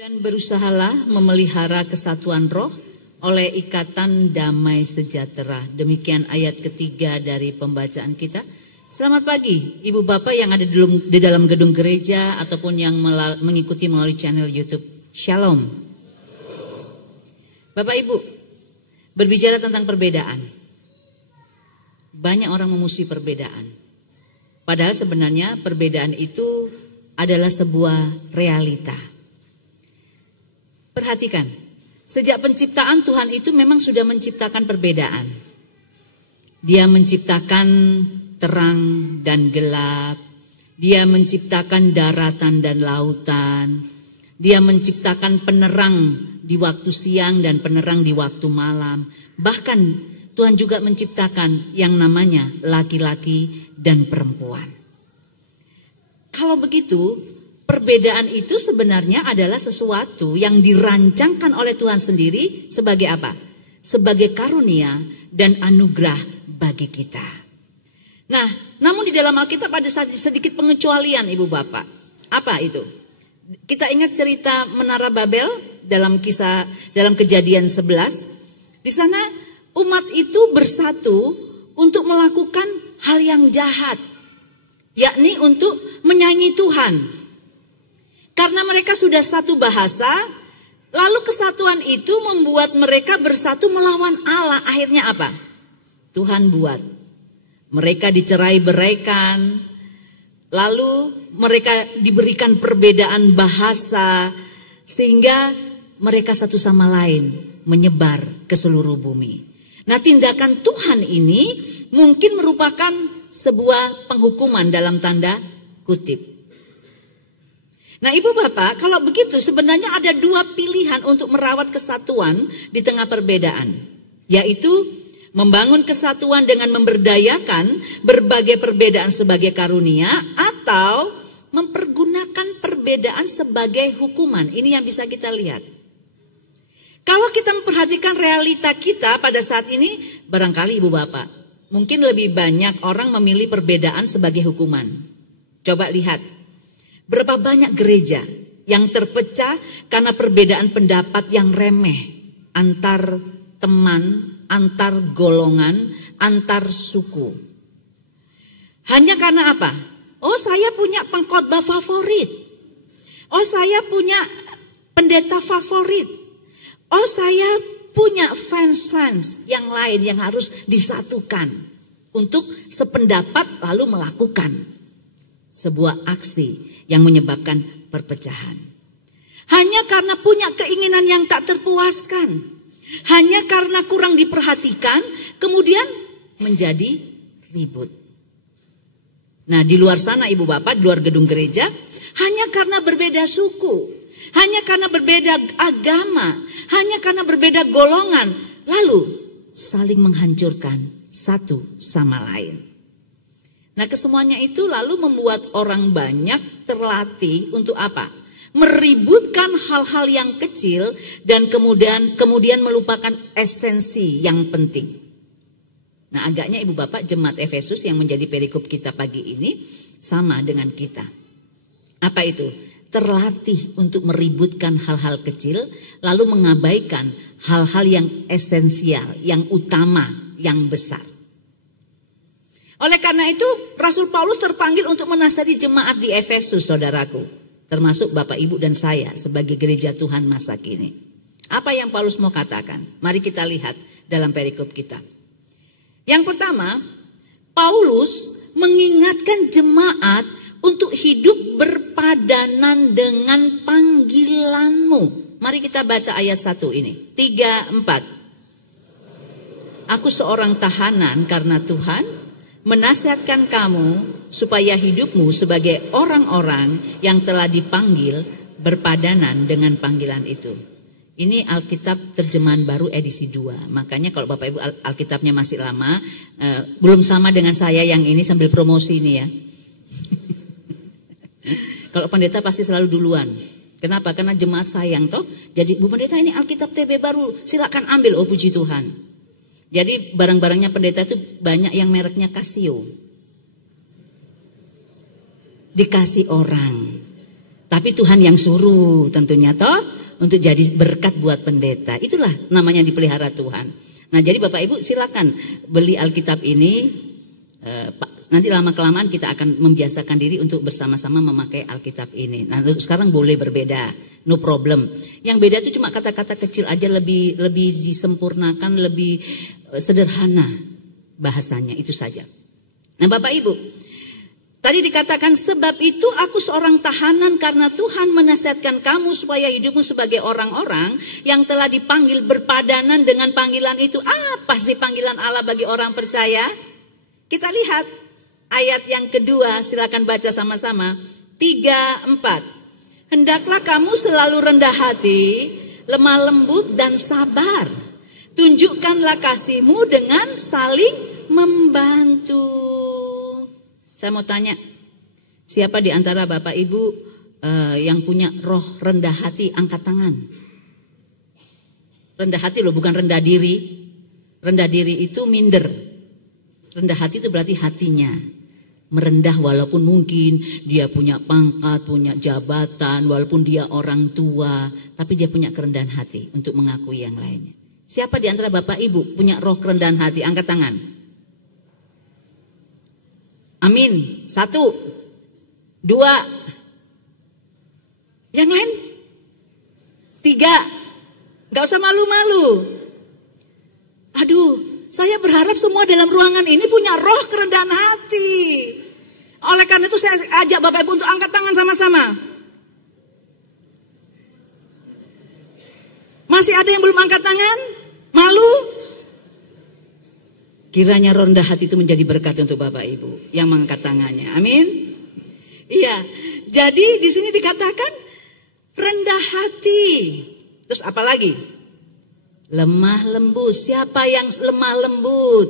Dan berusahalah memelihara kesatuan roh oleh ikatan damai sejahtera. Demikian ayat ketiga dari pembacaan kita. Selamat pagi Ibu Bapak yang ada di dalam gedung gereja ataupun yang mengikuti melalui channel YouTube. Shalom. Bapak Ibu, berbicara tentang perbedaan. Banyak orang memusuhi perbedaan. Padahal sebenarnya perbedaan itu adalah sebuah realita. Perhatikan, sejak penciptaan Tuhan itu memang sudah menciptakan perbedaan. Dia menciptakan terang dan gelap. Dia menciptakan daratan dan lautan. Dia menciptakan penerang di waktu siang dan penerang di waktu malam. Bahkan Tuhan juga menciptakan yang namanya laki-laki dan perempuan. Kalau begitu, perbedaan itu sebenarnya adalah sesuatu yang dirancangkan oleh Tuhan sendiri sebagai apa? Sebagai karunia dan anugerah bagi kita. Nah, namun di dalam Alkitab ada sedikit pengecualian Ibu Bapak. Apa itu? Kita ingat cerita Menara Babel dalam Kejadian 11. Di sana umat itu bersatu untuk melakukan hal yang jahat, yakni untuk menyanyi Tuhan. Karena mereka sudah satu bahasa, lalu kesatuan itu membuat mereka bersatu melawan Allah. Akhirnya apa? Tuhan buat mereka dicerai-beraikan, lalu mereka diberikan perbedaan bahasa, sehingga mereka satu sama lain menyebar ke seluruh bumi. Nah, tindakan Tuhan ini mungkin merupakan sebuah penghukuman dalam tanda kutip. Nah Ibu Bapak, kalau begitu sebenarnya ada dua pilihan untuk merawat kesatuan di tengah perbedaan. Yaitu membangun kesatuan dengan memberdayakan berbagai perbedaan sebagai karunia, atau mempergunakan perbedaan sebagai hukuman. Ini yang bisa kita lihat. Kalau kita memperhatikan realita kita pada saat ini, barangkali Ibu Bapak, mungkin lebih banyak orang memilih perbedaan sebagai hukuman. Coba lihat. Berapa banyak gereja yang terpecah karena perbedaan pendapat yang remeh antar teman, antar golongan, antar suku. Hanya karena apa? Oh, saya punya pengkhotbah favorit. Oh, saya punya pendeta favorit. Oh, saya punya fans-fans yang lain yang harus disatukan untuk sependapat lalu melakukan sebuah aksi yang menyebabkan perpecahan. Hanya karena punya keinginan yang tak terpuaskan. Hanya karena kurang diperhatikan, kemudian menjadi ribut. Nah, di luar sana Ibu Bapak, di luar gedung gereja, hanya karena berbeda suku, hanya karena berbeda agama, hanya karena berbeda golongan, lalu saling menghancurkan satu sama lain. Nah, kesemuanya itu lalu membuat orang banyak terlatih untuk apa? Meributkan hal-hal yang kecil dan kemudian melupakan esensi yang penting. Nah, agaknya Ibu Bapak jemaat Efesus yang menjadi perikop kita pagi ini sama dengan kita. Apa itu? Terlatih untuk meributkan hal-hal kecil lalu mengabaikan hal-hal yang esensial, yang utama, yang besar. Oleh karena itu, Rasul Paulus terpanggil untuk menasihati jemaat di Efesus, saudaraku. Termasuk Bapak Ibu dan saya sebagai gereja Tuhan masa kini. Apa yang Paulus mau katakan? Mari kita lihat dalam perikop kita. Yang pertama, Paulus mengingatkan jemaat untuk hidup berpadanan dengan panggilanmu. Mari kita baca ayat 1 ini. 3, 4. Aku seorang tahanan karena Tuhan menasihatkan kamu supaya hidupmu sebagai orang-orang yang telah dipanggil berpadanan dengan panggilan itu. Ini Alkitab terjemahan baru edisi 2. Makanya kalau Bapak Ibu Alkitabnya masih lama, belum sama dengan saya yang ini sambil promosi ini ya. Kalau pendeta pasti selalu duluan. Kenapa? Karena jemaat sayang toh. Jadi Bu Pendeta ini Alkitab TB baru, silakan ambil, oh puji Tuhan. Jadi barang-barangnya pendeta itu banyak yang mereknya Casio. Dikasih orang. Tapi Tuhan yang suruh tentunya toh untuk jadi berkat buat pendeta. Itulah namanya dipelihara Tuhan. Nah jadi Bapak Ibu silakan beli Alkitab ini. Nanti lama-kelamaan kita akan membiasakan diri untuk bersama-sama memakai Alkitab ini. Nah sekarang boleh berbeda, no problem. Yang beda itu cuma kata-kata kecil aja, lebih disempurnakan, lebih sederhana bahasanya, itu saja. Nah Bapak Ibu, tadi dikatakan sebab itu aku seorang tahanan karena Tuhan menasihatkan kamu supaya hidupmu sebagai orang-orang yang telah dipanggil berpadanan dengan panggilan itu. Apa sih panggilan Allah bagi orang percaya? Kita lihat ayat yang kedua, silakan baca sama-sama. 3, 4. Hendaklah kamu selalu rendah hati, lemah lembut dan sabar. Tunjukkanlah kasihmu dengan saling membantu. Saya mau tanya, siapa di antara Bapak Ibu yang punya roh rendah hati, angkat tangan. Rendah hati loh, bukan rendah diri. Rendah diri itu minder. Rendah hati itu berarti hatinya merendah, walaupun mungkin dia punya pangkat, punya jabatan, walaupun dia orang tua, tapi dia punya kerendahan hati untuk mengakui yang lainnya. Siapa di antara Bapak Ibu punya roh kerendahan hati? Angkat tangan. Amin. 1, 2, yang lain 3. Gak usah malu-malu. Aduh, saya berharap semua dalam ruangan ini punya roh kerendahan hati. Oleh karena itu saya ajak Bapak Ibu untuk angkat tangan sama-sama. Masih ada yang belum angkat tangan? Malu? Kiranya rendah hati itu menjadi berkat untuk Bapak Ibu yang mengangkat tangannya. Amin. Iya. Jadi di sini dikatakan rendah hati. Terus apa lagi? Lemah lembut. Siapa yang lemah lembut?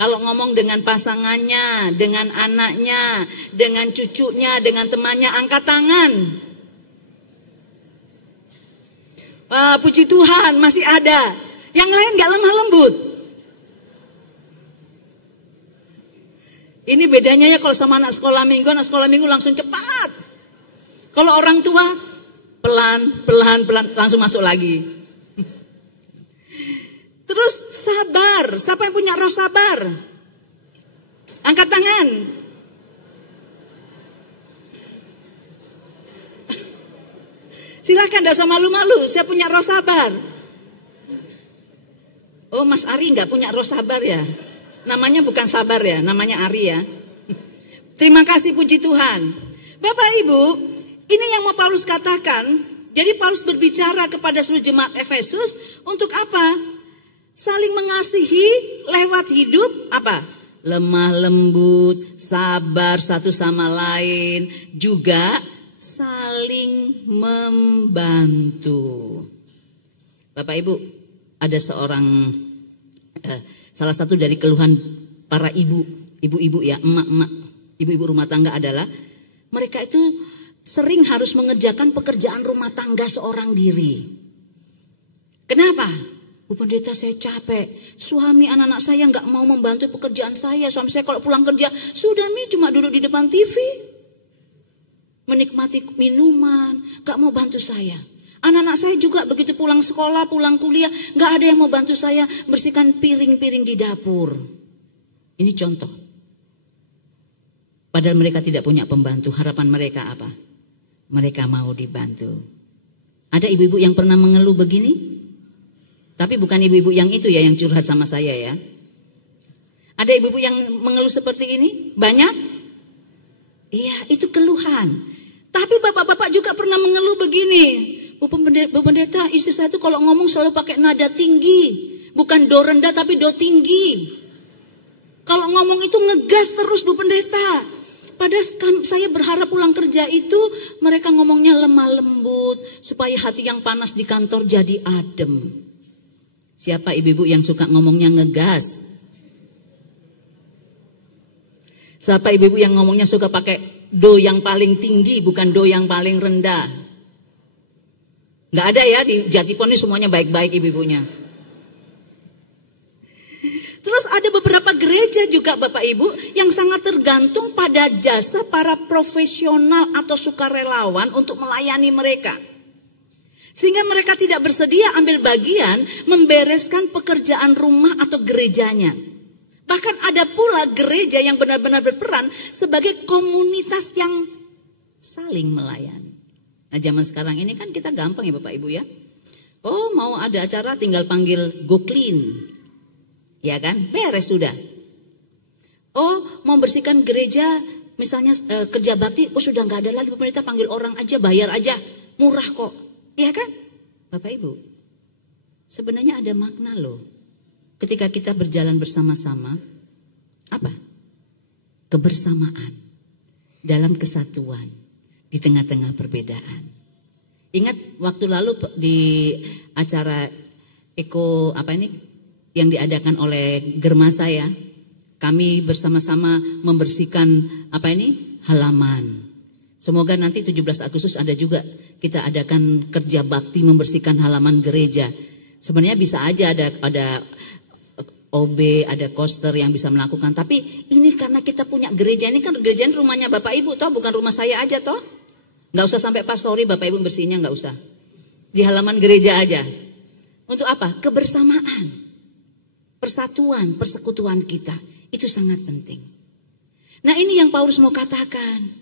Kalau ngomong dengan pasangannya, dengan anaknya, dengan cucunya, dengan temannya, angkat tangan. Wah, puji Tuhan masih ada. Yang lain gak lemah lembut. Ini bedanya ya kalau sama anak sekolah minggu langsung cepat. Kalau orang tua pelan langsung masuk lagi. Terus sabar. Siapa yang punya roh sabar? Angkat tangan. Silakan, tidak usah malu-malu. Saya punya roh sabar. Oh, Mas Ari nggak punya roh sabar ya? Namanya bukan sabar ya, namanya Ari ya. Terima kasih, puji Tuhan. Bapak Ibu, ini yang mau Paulus katakan. Jadi Paulus berbicara kepada seluruh jemaat Efesus untuk apa? Saling mengasihi lewat hidup apa? Lemah lembut, sabar satu sama lain, juga saling membantu. Bapak Ibu, ada salah satu dari keluhan para ibu-ibu ya, emak-emak, ibu-ibu rumah tangga adalah mereka itu sering harus mengerjakan pekerjaan rumah tangga seorang diri. Kenapa? Bu Pendeta, saya capek. Suami anak-anak saya nggak mau membantu pekerjaan saya. Suami saya kalau pulang kerja, sudah cuma duduk di depan TV. Menikmati minuman, nggak mau bantu saya. Anak-anak saya juga begitu pulang sekolah, pulang kuliah, nggak ada yang mau bantu saya bersihkan piring-piring di dapur. Ini contoh. Padahal mereka tidak punya pembantu. Harapan mereka apa? Mereka mau dibantu. Ada ibu-ibu yang pernah mengeluh begini? Tapi bukan ibu-ibu yang itu ya yang curhat sama saya ya. Ada ibu-ibu yang mengeluh seperti ini? Banyak? Iya, itu keluhan. Tapi bapak-bapak juga pernah mengeluh begini. Bu Pendeta, istri saya itu kalau ngomong selalu pakai nada tinggi. Bukan do rendah tapi do tinggi. Kalau ngomong itu ngegas terus Bu Pendeta. Padahal saya berharap pulang kerja itu mereka ngomongnya lemah lembut. Supaya hati yang panas di kantor jadi adem. Siapa ibu-ibu yang suka ngomongnya ngegas? Siapa ibu-ibu yang ngomongnya suka pakai do yang paling tinggi bukan do yang paling rendah? Nggak ada ya, di Jatipon ini semuanya baik-baik ibu-ibunya. Terus ada beberapa gereja gereja juga Bapak Ibu yang sangat tergantung pada jasa para profesional atau sukarelawan untuk melayani mereka. Sehingga mereka tidak bersedia ambil bagian membereskan pekerjaan rumah atau gerejanya. Bahkan ada pula gereja yang benar-benar berperan sebagai komunitas yang saling melayani. Nah zaman sekarang ini kan kita gampang ya Bapak Ibu ya. Oh mau ada acara tinggal panggil go clean. Ya kan, beres sudah. Oh mau bersihkan gereja misalnya kerja bakti, oh sudah gak ada lagi pemerintah, panggil orang aja, bayar aja, murah kok. Ya kan Bapak Ibu, sebenarnya ada makna loh. Ketika kita berjalan bersama-sama, apa? Kebersamaan dalam kesatuan di tengah-tengah perbedaan. Ingat waktu lalu di acara yang diadakan oleh Germa saya, kami bersama-sama membersihkan halaman. Semoga nanti 17 Agustus ada juga kita adakan kerja bakti membersihkan halaman gereja. Sebenarnya bisa aja ada OB, ada koster yang bisa melakukan. Tapi ini karena kita punya gereja, ini kan gereja ini rumahnya Bapak Ibu toh, bukan rumah saya aja toh. Gak usah sampai pastori Bapak Ibu bersihnya, gak usah. Di halaman gereja aja. Untuk apa? Kebersamaan. Persatuan, persekutuan kita. Itu sangat penting. Nah ini yang Paulus mau katakan.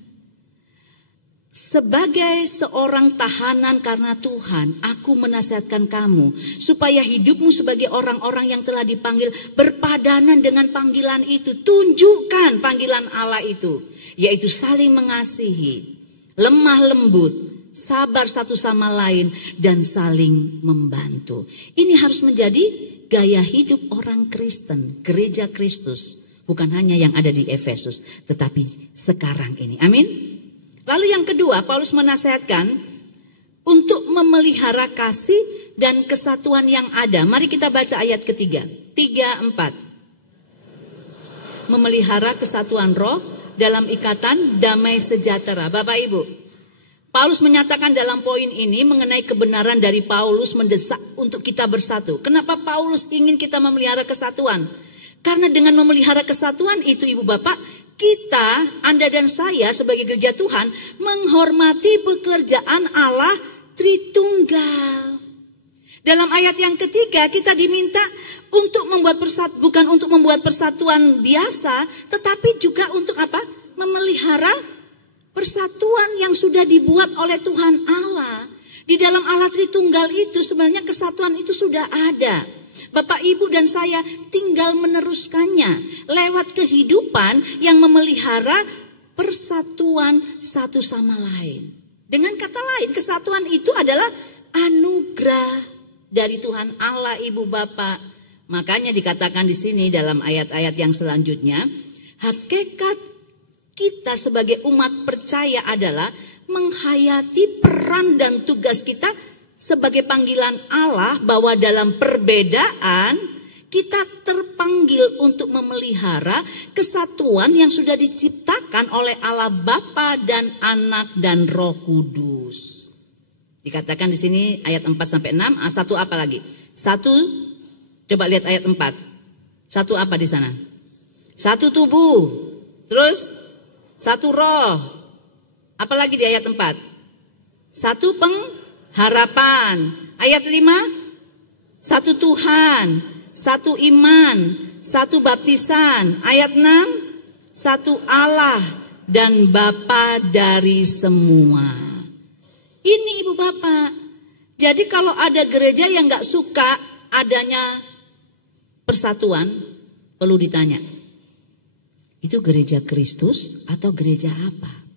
Sebagai seorang tahanan karena Tuhan, aku menasihatkan kamu supaya hidupmu sebagai orang-orang yang telah dipanggil berpadanan dengan panggilan itu. Tunjukkan panggilan Allah itu, yaitu saling mengasihi, lemah lembut, sabar satu sama lain, dan saling membantu. Ini harus menjadi gaya hidup orang Kristen, gereja Kristus. Bukan hanya yang ada di Efesus, tetapi sekarang ini. Amin. Lalu yang kedua, Paulus menasihatkan untuk memelihara kasih dan kesatuan yang ada. Mari kita baca ayat ketiga. 3-4. Memelihara kesatuan roh dalam ikatan damai sejahtera. Bapak Ibu, Paulus menyatakan dalam poin ini mengenai kebenaran dari Paulus mendesak untuk kita bersatu. Kenapa Paulus ingin kita memelihara kesatuan? Karena dengan memelihara kesatuan itu Ibu Bapak, kita, Anda dan saya sebagai gereja Tuhan menghormati pekerjaan Allah Tritunggal. Dalam ayat yang ketiga kita diminta untuk membuat bukan untuk membuat persatuan biasa, tetapi juga untuk apa? Memelihara persatuan yang sudah dibuat oleh Tuhan Allah. Di dalam Allah Tritunggal itu sebenarnya kesatuan itu sudah ada. Bapak Ibu dan saya tinggal meneruskannya lewat kehidupan yang memelihara persatuan satu sama lain. Dengan kata lain, kesatuan itu adalah anugerah dari Tuhan Allah Ibu Bapak. Makanya dikatakan di sini dalam ayat-ayat yang selanjutnya, hakikat kita sebagai umat percaya adalah menghayati peran dan tugas kita sebagai panggilan Allah, bahwa dalam perbedaan kita terpanggil untuk memelihara kesatuan yang sudah diciptakan oleh Allah Bapa dan Anak dan Roh Kudus. Dikatakan di sini ayat 4-6, satu apa lagi? Satu, coba lihat ayat 4. Satu apa di sana? Satu tubuh. Terus satu roh. Apalagi di ayat 4? Satu harapan. Ayat 5, satu Tuhan, satu iman, satu baptisan. Ayat 6, satu Allah dan Bapa dari semua. Ini Ibu Bapak. Jadi kalau ada gereja yang gak suka adanya persatuan, perlu ditanya, itu gereja Kristus atau gereja apa?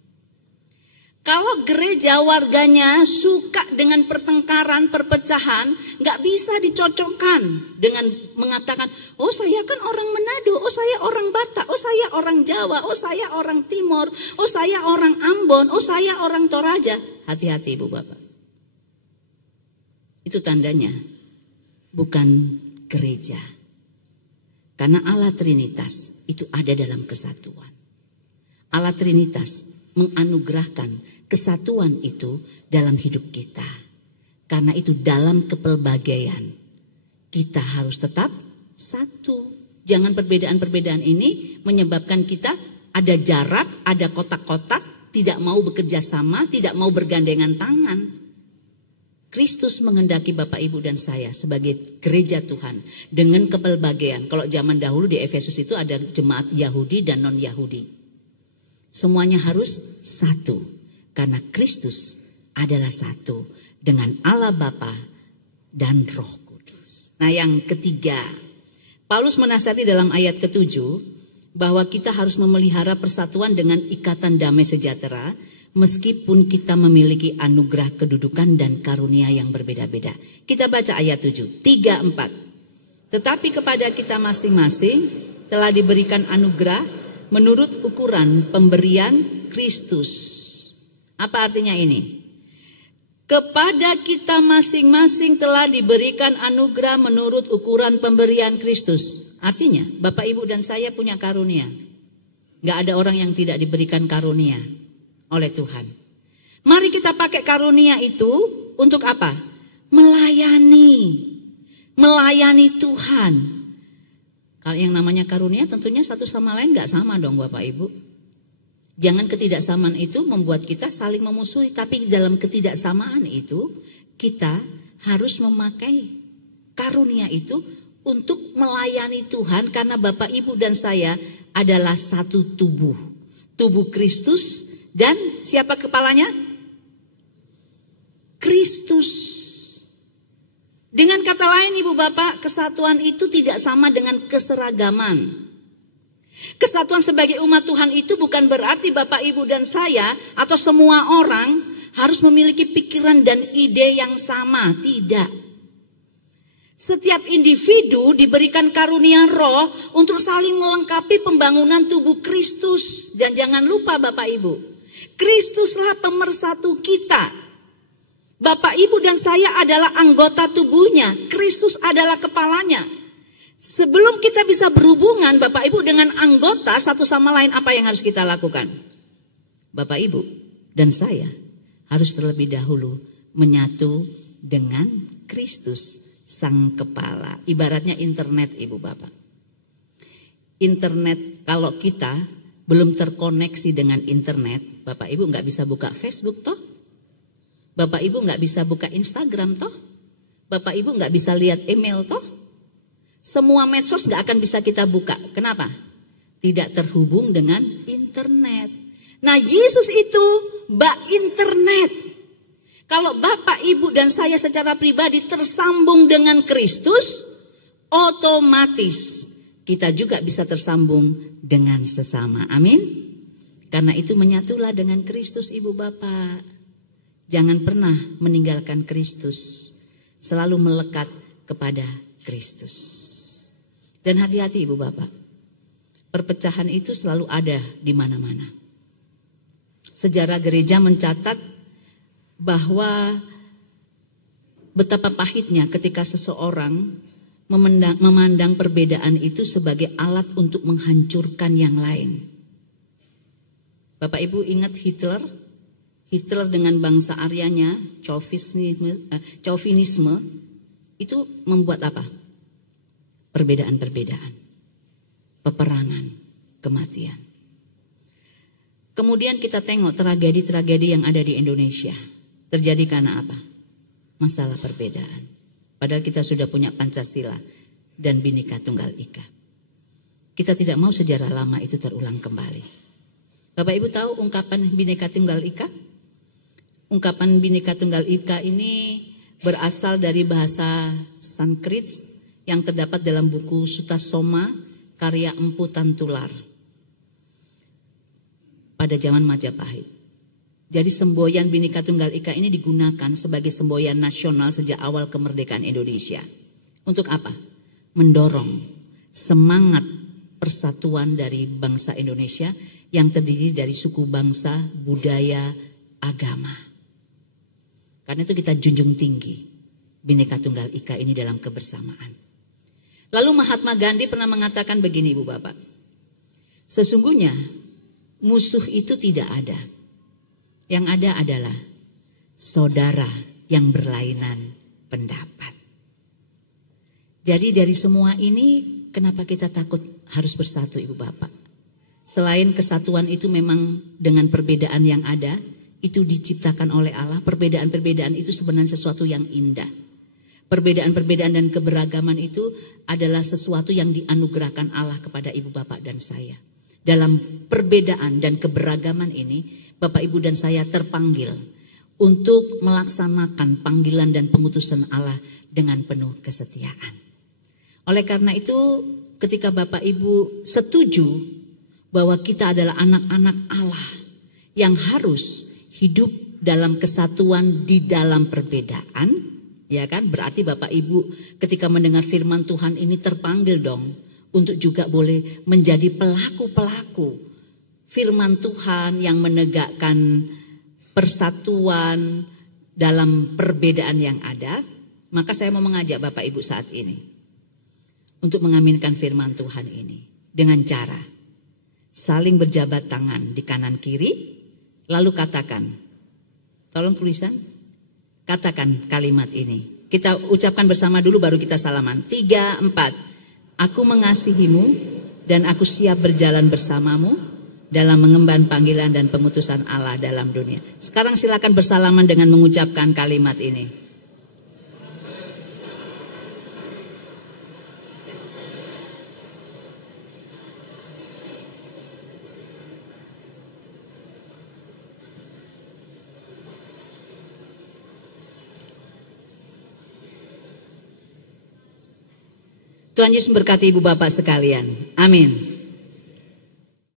Kalau gereja warganya suka dengan pertengkaran, perpecahan, nggak bisa dicocokkan dengan mengatakan, oh saya kan orang Manado, oh saya orang Batak, oh saya orang Jawa, oh saya orang Timur, oh saya orang Ambon, oh saya orang Toraja. Hati-hati Ibu Bapak. Itu tandanya bukan gereja. Karena Allah Trinitas itu ada dalam kesatuan. Allah Trinitas menganugerahkan kesatuan itu dalam hidup kita. Karena itu dalam kepelbagaian kita harus tetap satu. Jangan perbedaan-perbedaan ini menyebabkan kita ada jarak, ada kotak-kotak, tidak mau bekerja sama, tidak mau bergandengan tangan. Kristus menghendaki Bapak Ibu dan saya sebagai gereja Tuhan dengan kepelbagaian. Kalau zaman dahulu di Efesus itu ada jemaat Yahudi dan non-Yahudi. Semuanya harus satu karena Kristus adalah satu dengan Allah Bapa dan Roh Kudus. Nah, yang ketiga, Paulus menasihati dalam ayat ke-7 bahwa kita harus memelihara persatuan dengan ikatan damai sejahtera meskipun kita memiliki anugerah kedudukan dan karunia yang berbeda-beda. Kita baca ayat 7, 3, 4. Tetapi kepada kita masing-masing telah diberikan anugerah menurut ukuran pemberian Kristus. Apa artinya ini? Kepada kita masing-masing telah diberikan anugerah menurut ukuran pemberian Kristus. Artinya Bapak Ibu dan saya punya karunia. Gak ada orang yang tidak diberikan karunia oleh Tuhan. Mari kita pakai karunia itu untuk apa? Melayani Tuhan. Kalau yang namanya karunia tentunya satu sama lain gak sama dong Bapak Ibu. Jangan ketidaksamaan itu membuat kita saling memusuhi. Tapi dalam ketidaksamaan itu kita harus memakai karunia itu untuk melayani Tuhan. Karena Bapak Ibu dan saya adalah satu tubuh. Tubuh Kristus. Dan siapa kepalanya? Kristus. Dengan kata lain Ibu Bapak, kesatuan itu tidak sama dengan keseragaman. Kesatuan sebagai umat Tuhan itu bukan berarti Bapak Ibu dan saya atau semua orang harus memiliki pikiran dan ide yang sama. Tidak. Setiap individu diberikan karunia roh untuk saling melengkapi pembangunan tubuh Kristus. Dan jangan lupa Bapak Ibu, Kristuslah pemersatu kita. Bapak Ibu dan saya adalah anggota tubuhnya. Kristus adalah kepalanya. Sebelum kita bisa berhubungan Bapak Ibu dengan anggota satu sama lain, apa yang harus kita lakukan? Bapak Ibu dan saya harus terlebih dahulu menyatu dengan Kristus sang kepala. Ibaratnya internet Ibu Bapak. Internet, kalau kita belum terkoneksi dengan internet, Bapak Ibu nggak bisa buka Facebook toh? Bapak Ibu nggak bisa buka Instagram toh? Bapak Ibu nggak bisa lihat email toh? Semua medsos nggak akan bisa kita buka. Kenapa? Tidak terhubung dengan internet. Nah, Yesus itu bak internet. Kalau Bapak, Ibu dan saya secara pribadi tersambung dengan Kristus, otomatis kita juga bisa tersambung dengan sesama. Amin. Karena itu menyatulah dengan Kristus Ibu Bapak. Jangan pernah meninggalkan Kristus. Selalu melekat kepada Kristus. Dan hati-hati Ibu Bapak. Perpecahan itu selalu ada di mana-mana. Sejarah gereja mencatat bahwa betapa pahitnya ketika seseorang memandang perbedaan itu sebagai alat untuk menghancurkan yang lain. Bapak Ibu ingat Hitler? Hitler dengan bangsa Aryanya, chauvinisme, itu membuat apa? Perbedaan-perbedaan, peperangan, kematian. Kemudian kita tengok tragedi-tragedi yang ada di Indonesia. Terjadi karena apa? Masalah perbedaan. Padahal kita sudah punya Pancasila dan Bhinneka Tunggal Ika. Kita tidak mau sejarah lama itu terulang kembali. Bapak Ibu tahu ungkapan Bhinneka Tunggal Ika? Ungkapan Bhinneka Tunggal Ika ini berasal dari bahasa Sanskrit yang terdapat dalam buku Sutasoma karya Empu Tantular pada zaman Majapahit. Jadi semboyan Bhinneka Tunggal Ika ini digunakan sebagai semboyan nasional sejak awal kemerdekaan Indonesia. Untuk apa? Mendorong semangat persatuan dari bangsa Indonesia yang terdiri dari suku bangsa, budaya, agama. Karena itu kita junjung tinggi Bhinneka Tunggal Ika ini dalam kebersamaan. Lalu Mahatma Gandhi pernah mengatakan begini Ibu Bapak. Sesungguhnya musuh itu tidak ada. Yang ada adalah saudara yang berlainan pendapat. Jadi dari semua ini kenapa kita takut harus bersatu Ibu Bapak? Selain kesatuan itu memang dengan perbedaan yang ada, itu diciptakan oleh Allah. Perbedaan-perbedaan itu sebenarnya sesuatu yang indah. Perbedaan-perbedaan dan keberagaman itu adalah sesuatu yang dianugerahkan Allah kepada ibu bapak dan saya. Dalam perbedaan dan keberagaman ini, Bapak Ibu dan saya terpanggil untuk melaksanakan panggilan dan pengutusan Allah dengan penuh kesetiaan. Oleh karena itu, ketika Bapak Ibu setuju bahwa kita adalah anak-anak Allah yang harus hidup dalam kesatuan di dalam perbedaan, ya kan? Berarti Bapak Ibu ketika mendengar firman Tuhan ini terpanggil dong untuk juga boleh menjadi pelaku-pelaku firman Tuhan yang menegakkan persatuan dalam perbedaan yang ada. Maka saya mau mengajak Bapak Ibu saat ini untuk mengaminkan firman Tuhan ini dengan cara saling berjabat tangan di kanan kiri, lalu katakan, tolong tulisan, katakan kalimat ini. Kita ucapkan bersama dulu baru kita salaman. 3, 4. Aku mengasihimu dan aku siap berjalan bersamamu dalam mengemban panggilan dan pengutusan Allah dalam dunia. Sekarang silakan bersalaman dengan mengucapkan kalimat ini. Tuhan Yesus memberkati ibu bapak sekalian. Amin.